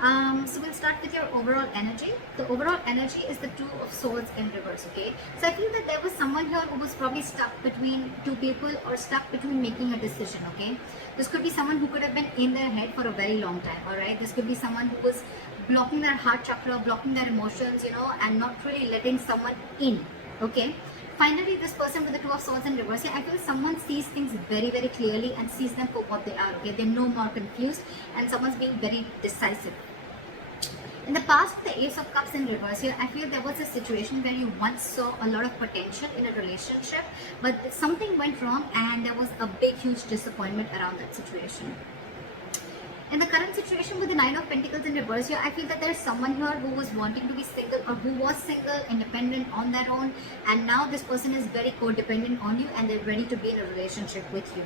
So we'll start with your overall energy. The overall energy is the Two of Swords in reverse, okay? So I feel that there was someone here who was probably stuck between two people or stuck between making a decision, okay? This could be someone who could have been in their head for a very long time, all right? This could be someone who was blocking their heart chakra, blocking their emotions, and not really letting someone in, okay? Finally, this person with the Two of Swords in reverse, I feel someone sees things very, very clearly and sees them for what they are, okay? They're no more confused and someone's being very decisive. In the past, the Ace of Cups in reverse here, I feel there was a situation where you once saw a lot of potential in a relationship, but something went wrong and there was a big, huge disappointment around that situation. In the current situation with the Nine of Pentacles in reverse here, I feel that there's someone here who was wanting to be single or who was single, independent on their own, and now this person is very codependent on you and they're ready to be in a relationship with you.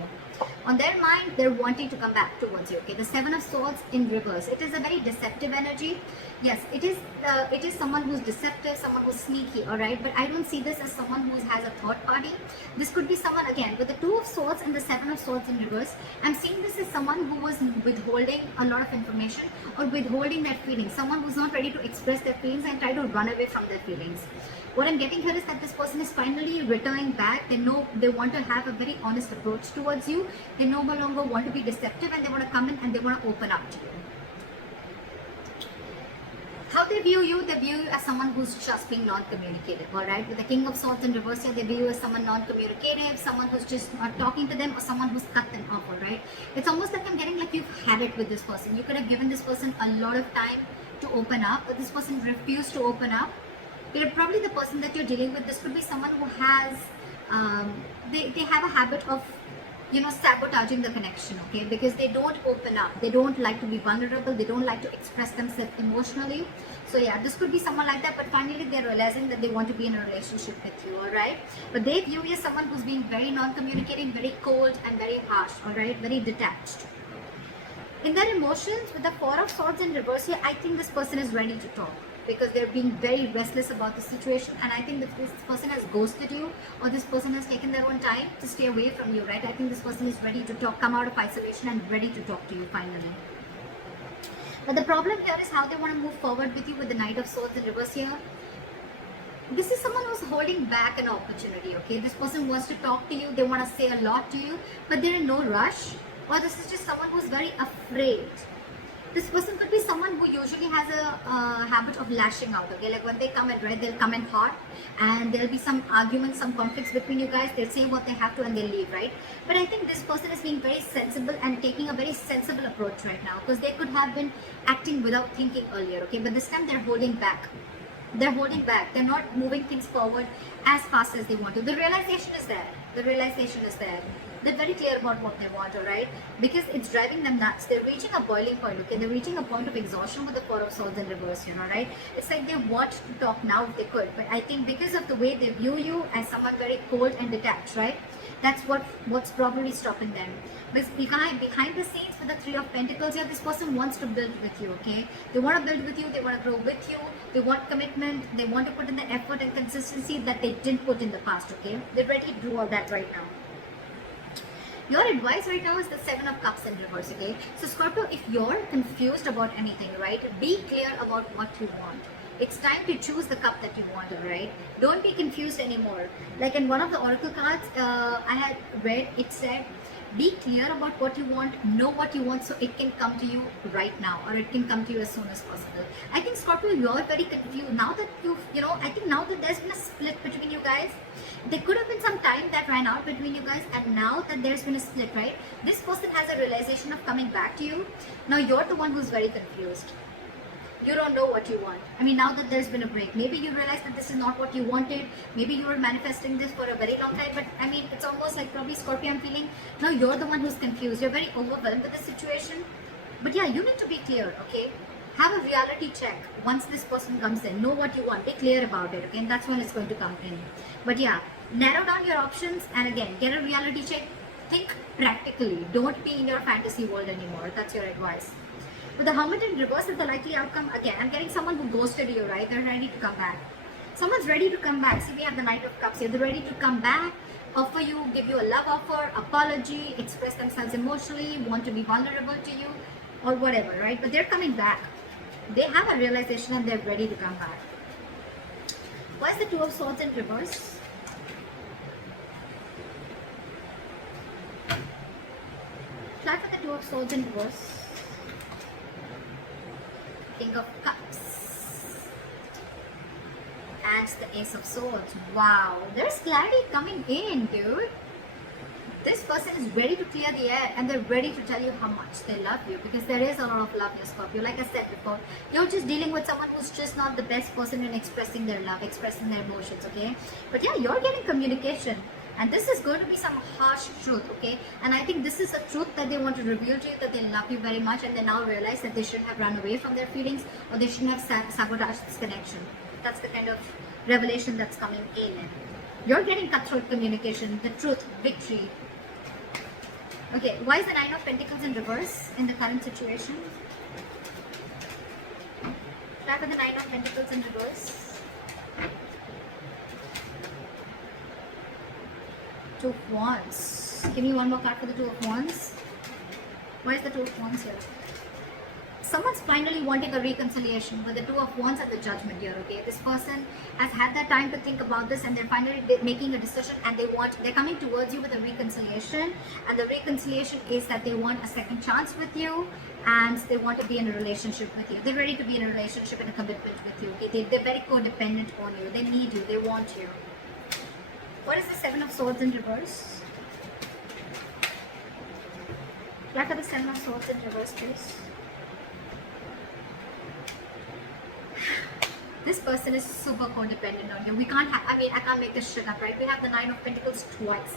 On their mind, they're wanting to come back towards you, okay? The Seven of Swords in reverse. It is a very deceptive energy. Yes, it is someone who's deceptive, someone who's sneaky, all right? But I don't see this as someone who has a third party. This could be someone, again, with the Two of Swords and the Seven of Swords in reverse. I'm seeing this as someone who was withholding a lot of information or withholding their feelings. Someone who's not ready to express their feelings and try to run away from their feelings. What I'm getting here is that this person is finally returning back. They know they want to have a very honest approach towards you. They no longer want to be deceptive and they want to come in and they want to open up to you. How they view you as someone who's just being non-communicative, all right? With the King of Swords in reverse here, they view you as someone non-communicative, someone who's just not talking to them or someone who's cut them off, all right? It's almost like I'm getting like you've had it with this person. You could have given this person a lot of time to open up, but this person refused to open up. They're probably the person that you're dealing with. This could be someone who has, they have a habit of, sabotaging the connection, okay? Because they don't open up. They don't like to be vulnerable. They don't like to express themselves emotionally. So yeah, this could be someone like that, but finally they're realizing that they want to be in a relationship with you, all right? But they view you as someone who's being very non-communicating, very cold and very harsh, all right? Very detached. In their emotions, with the Four of Swords in reverse here, I think this person is ready to talk because they're being very restless about the situation, and I think that this person has ghosted you or this person has taken their own time to stay away from you, right? I think this person is ready to talk, come out of isolation and ready to talk to you finally. But the problem here is how they want to move forward with you with the Knight of Swords in reverse here. This is someone who's holding back an opportunity, okay? This person wants to talk to you, they want to say a lot to you, but they're in no rush. Or this is just someone who's very afraid. This person could be someone who usually has a habit of lashing out, okay? Like when they come in, right, they'll come in hot and there'll be some arguments, some conflicts between you guys. They'll say what they have to and they'll leave, right? But I think this person is being very sensible and taking a very sensible approach right now because they could have been acting without thinking earlier, okay? But this time they're holding back. They're holding back. They're not moving things forward as fast as they want to. The realization is there. The realization is there. They're very clear about what they want, all right? Because it's driving them nuts. They're reaching a boiling point, okay? They're reaching a point of exhaustion with the Four of Swords in reverse, right? It's like they want to talk now if they could. But I think because of the way they view you as someone very cold and detached, right? That's what's probably stopping them. But behind the scenes with the Three of Pentacles here, this person wants to build with you, okay? They want to build with you, they want to grow with you, they want commitment, they want to put in the effort and consistency that they didn't put in the past, okay? They're ready to do all that right now. Your advice right now is the Seven of Cups in reverse, okay? So Scorpio, if you're confused about anything, right, be clear about what you want. It's time to choose the cup that you want, alright? Don't be confused anymore. Like in one of the oracle cards I had read, it said, be clear about what you want, know what you want so it can come to you right now or it can come to you as soon as possible. I think Scorpio, you're very confused. Now that I think now that there's been a split between you guys, there could have been some time that ran out between you guys, and now that there's been a split, right? This person has a realization of coming back to you. Now you're the one who's very confused. You don't know what you want. I mean, now that there's been a break, maybe you realize that this is not what you wanted. Maybe you were manifesting this for a very long time, but I mean, it's almost like probably Scorpio, I'm feeling, now you're the one who's confused. You're very overwhelmed with the situation. But yeah, you need to be clear, okay? Have a reality check once this person comes in. Know what you want. Be clear about it, okay? And that's when it's going to come in. But yeah, narrow down your options and again, get a reality check. Think practically. Don't be in your fantasy world anymore. That's your advice. With the Hermit in reverse is the likely outcome. Again, I'm getting someone who ghosted you, right? They're ready to come back. Someone's ready to come back. See, we have the Knight of Cups here. They're ready to come back, offer you, give you a love offer, apology, express themselves emotionally, want to be vulnerable to you, or whatever, right? But they're coming back. They have a realization and they're ready to come back. Why is the Two of Swords in reverse? Flat with the Two of Swords in reverse. King of Cups. And the Ace of Swords. Wow, there's clarity coming in, dude. This person is ready to clear the air and they're ready to tell you how much they love you, because there is a lot of love in Scorpio. Like I said before, you're just dealing with someone who's just not the best person in expressing their love, expressing their emotions, okay? But yeah, you're getting communication. And this is going to be some harsh truth, okay? And I think this is a truth that they want to reveal to you, that they love you very much and they now realize that they shouldn't have run away from their feelings, or they shouldn't have sabotaged this connection. That's the kind of revelation that's coming in. You're getting cutthroat communication, the truth, victory. Okay, why is the Nine of Pentacles in reverse in the current situation? Back with the Nine of Pentacles in reverse. Two of Wands. Give me one more card for the Two of Wands. Why is the Two of Wands here? Someone's finally wanting a reconciliation with the Two of Wands and the Judgment here, okay? This person has had that time to think about this and they're finally making a decision, and they're coming towards you with a reconciliation, and the reconciliation is that they want a second chance with you and they want to be in a relationship with you. They're ready to be in a relationship and a commitment with you, okay? They're very codependent on you. They need you. They want you. What is the Seven of Swords in reverse? Look at the Seven of Swords in reverse, please. This person is super codependent on you. We can't have, I can't make this shit up, right? We have the Nine of Pentacles twice.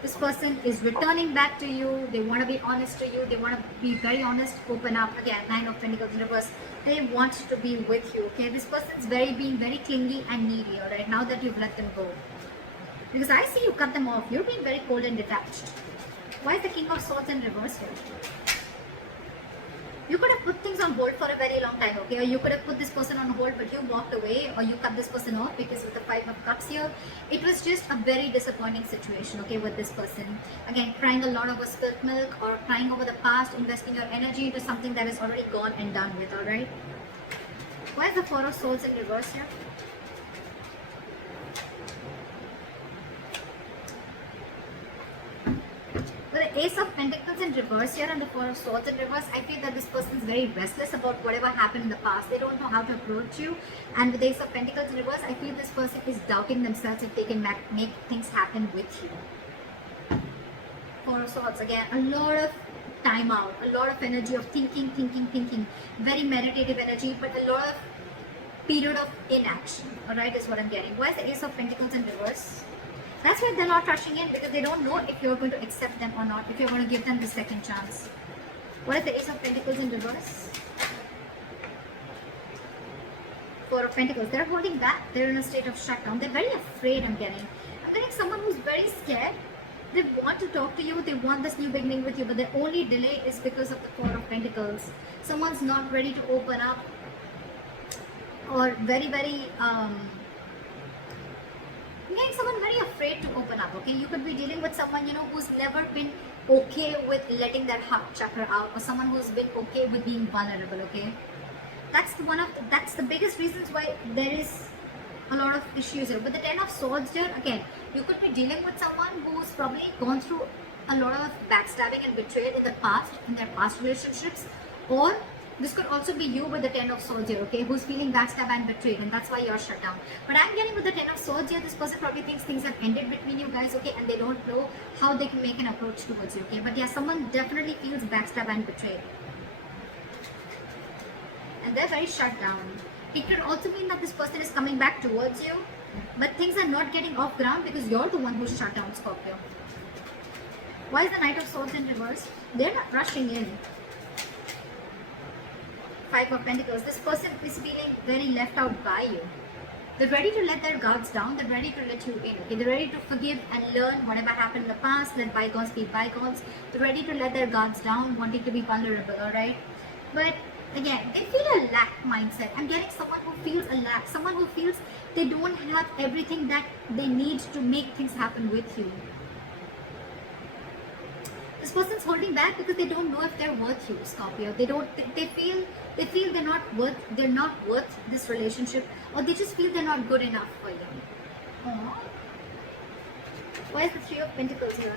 This person is returning back to you. They want to be honest to you. They want to be very honest, open up. Again, Nine of Pentacles in reverse. They want to be with you, okay? This person's being very clingy and needy, alright? Now that you've let them go. Because I see you cut them off. You're being very cold and detached. Why is the King of Swords in reverse here? You could have put things on hold for a very long time, okay? Or you could have put this person on hold, but you walked away, or you cut this person off, because with the Five of Cups here, it was just a very disappointing situation, okay, with this person. Again, crying a lot over spilt milk, or crying over the past, investing your energy into something that is already gone and done with, alright? Why is the Four of Swords in reverse here? With the Ace of Pentacles in reverse here and the Four of Swords in reverse, I feel that this person is very restless about whatever happened in the past. They don't know how to approach you. And with the Ace of Pentacles in reverse, I feel this person is doubting themselves if they can make things happen with you. Four of Swords, again, a lot of time out, a lot of energy of thinking. Very meditative energy, but a lot of period of inaction, alright, is what I'm getting. Why is the Ace of Pentacles in reverse? That's why they're not rushing in, because they don't know if you're going to accept them or not, if you're going to give them the second chance. What is the Ace of Pentacles in reverse? Four of Pentacles. They're holding back. They're in a state of shutdown. They're very afraid, I'm getting. I'm getting someone who's very scared. They want to talk to you. They want this new beginning with you, but the only delay is because of the Four of Pentacles. Someone's not ready to open up, or very I'm getting someone very afraid to open up, okay? You could be dealing with someone, who's never been okay with letting their heart chakra out, or someone who's been okay with being vulnerable, okay? That's the biggest reasons why there is a lot of issues here. With the Ten of Swords here, again, you could be dealing with someone who's probably gone through a lot of backstabbing and betrayal in their past relationships, or this could also be you with the Ten of Swords here, okay, who's feeling backstabbed and betrayed, and that's why you're shut down. But I'm getting with the Ten of Swords here, this person probably thinks things have ended between you guys, okay, and they don't know how they can make an approach towards you, okay. But yeah, someone definitely feels backstabbed and betrayed, and they're very shut down. It could also mean that this person is coming back towards you, but things are not getting off ground because you're the one who's shut down, Scorpio. Why is the Knight of Swords in reverse? They're not rushing in. Five of Pentacles. This person is feeling very left out by you. They're ready to let their guards down. They're ready to let you in. Okay? They're ready to forgive and learn whatever happened in the past. Let bygones be bygones. They're ready to let their guards down, wanting to be vulnerable. Alright? But again, they feel a lack mindset. I'm getting someone who feels a lack. Someone who feels they don't have everything that they need to make things happen with you. This person's holding back because they don't know if they're worth you, Scorpio. They feel They feel they're not worth this relationship, or they just feel they're not good enough for you. Aww. Why is the Three of Pentacles here?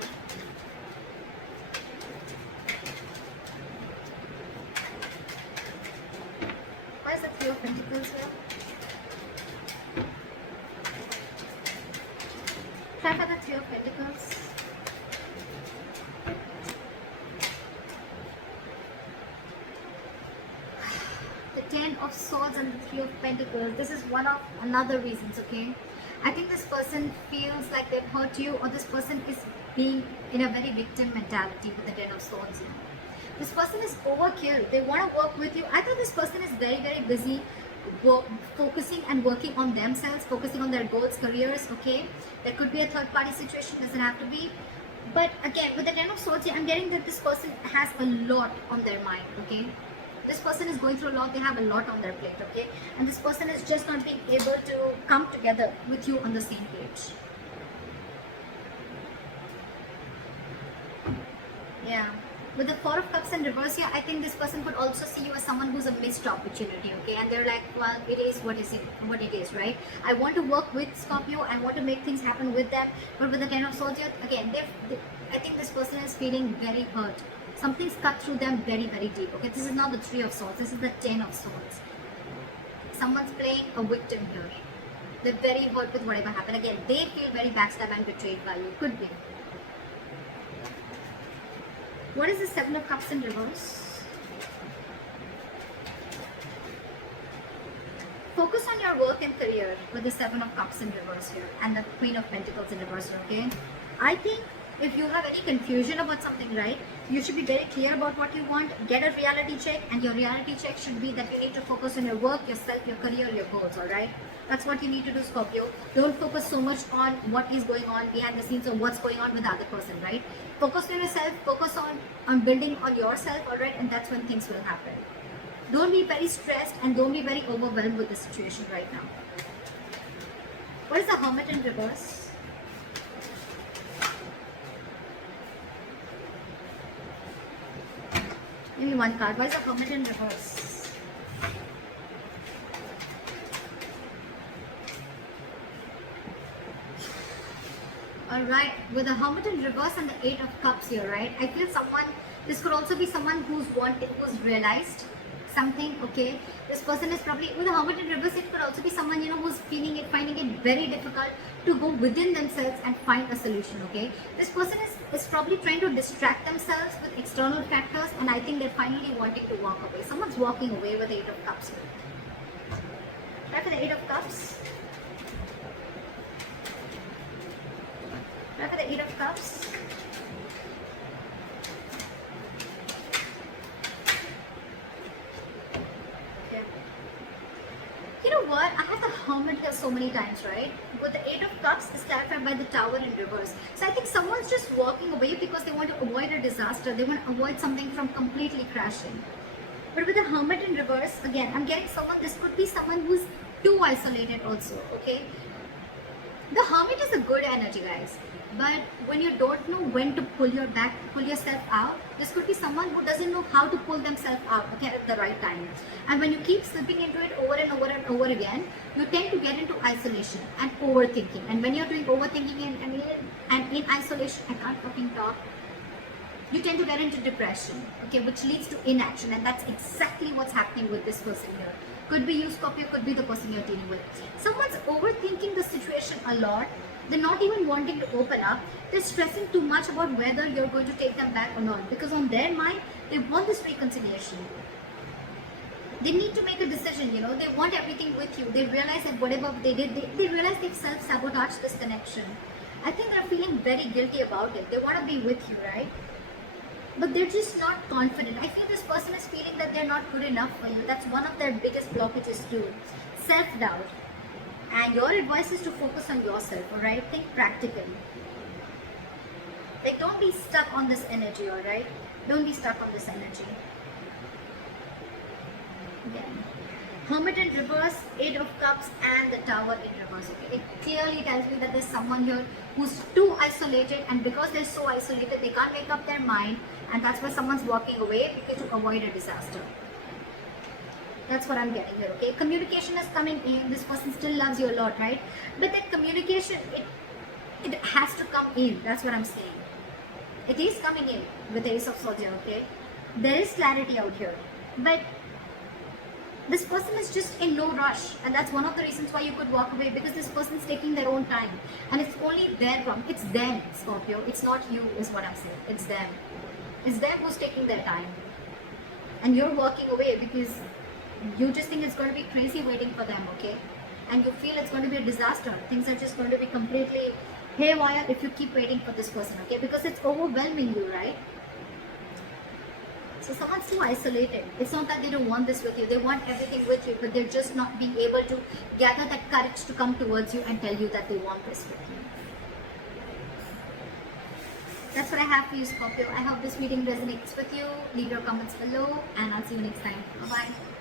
Why is the Three of Pentacles here? Try for the Three of Pentacles. The Ten of Swords and the Three of Pentacles. This is one of another reasons, okay? I think this person feels like they've hurt you, or this person is being in a very victim mentality with the Ten of Swords. You know? This person is overkill. They want to work with you. I think this person is very, very busy focusing and working on themselves, focusing on their goals, careers, okay? There could be a third party situation, doesn't have to be. But again, with the Ten of Swords, I'm getting that this person has a lot on their mind, okay? This person is going through a lot, they have a lot on their plate, okay? And this person is just not being able to come together with you on the same page. Yeah. With the Four of Cups in reverse here, I think this person could also see you as someone who's a missed opportunity, okay? And they're like, well, it is what it is, right? I want to work with Scorpio, I want to make things happen with them, but with the Ten of Swords here, again, I think this person is feeling very hurt. Something's cut through them very, very deep, okay? This is not the Three of Swords, this is the Ten of Swords. Someone's playing a victim here. They're very hurt with whatever happened. Again, they feel very backstabbed and betrayed by you. Could be. What is the Seven of Cups in reverse? Focus on your work and career with the Seven of Cups in reverse here and the Queen of Pentacles in reverse, okay? I think if you have any confusion about something, right, you should be very clear about what you want. Get a reality check, and your reality check should be that you need to focus on your work, yourself, your career, your goals, alright? That's what you need to do, Scorpio. Don't focus so much on what is going on behind the scenes or what's going on with the other person, right? Focus on yourself, focus on building on yourself, alright? And that's when things will happen. Don't be very stressed and don't be very overwhelmed with the situation right now. What is the Hermit in reverse? Give me one card. Why is the Hermit in reverse? Alright, with the Hermit in reverse and the Eight of Cups here, right? I feel this could also be someone who's realized something, okay? This person is probably, with the Hermit in reverse, it could also be someone, who's finding it very difficult to go within themselves and find a solution, okay? This person is probably trying to distract themselves with external factors, and I think they're finally wanting to walk away. Someone's walking away with the Eight of Cups here. Try for the Eight of Cups. Try for the Eight of Cups. You know what? I had the Hermit here so many times, right? With the Eight of Cups is clarified by the Tower in reverse. So I think someone's just walking away because they want to avoid a disaster. They want to avoid something from completely crashing. But with the Hermit in reverse, again, I'm getting this could be someone who's too isolated also, okay? The Hermit is a good energy, guys. But when you don't know when to pull yourself out, this could be someone who doesn't know how to pull themselves out, okay, at the right time. And when you keep slipping into it over and over and over again, you tend to get into isolation and overthinking. And when you're doing overthinking and in isolation, I can't fucking talk, you tend to get into depression, okay, which leads to inaction. And that's exactly what's happening with this person here. Could be you, Scorpio, could be the person you're dealing with. Someone's overthinking the situation a lot. They're not even wanting to open up. They're stressing too much about whether you're going to take them back or not. Because on their mind, they want this reconciliation. They need to make a decision, They want everything with you. They realize that whatever they did, they realize they've self-sabotaged this connection. I think they're feeling very guilty about it. They want to be with you, right? But they're just not confident. I feel this person is feeling that they're not good enough for you. That's one of their biggest blockages too. Self-doubt. And your advice is to focus on yourself, alright? Think practically. Like, don't be stuck on this energy, alright? Don't be stuck on this energy. Again. Hermit in reverse, Eight of Cups, and the Tower in reverse. Okay? It clearly tells me that there's someone here who's too isolated, and because they're so isolated, they can't make up their mind, and that's why someone's walking away because to avoid a disaster. That's what I'm getting here, okay? Communication is coming in. This person still loves you a lot, right? But that communication, it has to come in. That's what I'm saying. It is coming in with the Ace of Swords here, okay? There is clarity out here. But this person is just in no rush, and that's one of the reasons why you could walk away, because this person's taking their own time, and it's only their problem. It's them, Scorpio. It's not you, is what I'm saying. It's them. It's them who's taking their time, and you're walking away because you just think it's going to be crazy waiting for them, okay? And you feel it's going to be a disaster. Things are just going to be completely haywire if you keep waiting for this person, okay? Because it's overwhelming you, right? So someone's too isolated. It's not that they don't want this with you. They want everything with you, but they're just not being able to gather that courage to come towards you and tell you that they want this with you. That's what I have for you, Scorpio. I hope this reading resonates with you. Leave your comments below, and I'll see you next time. Bye-bye.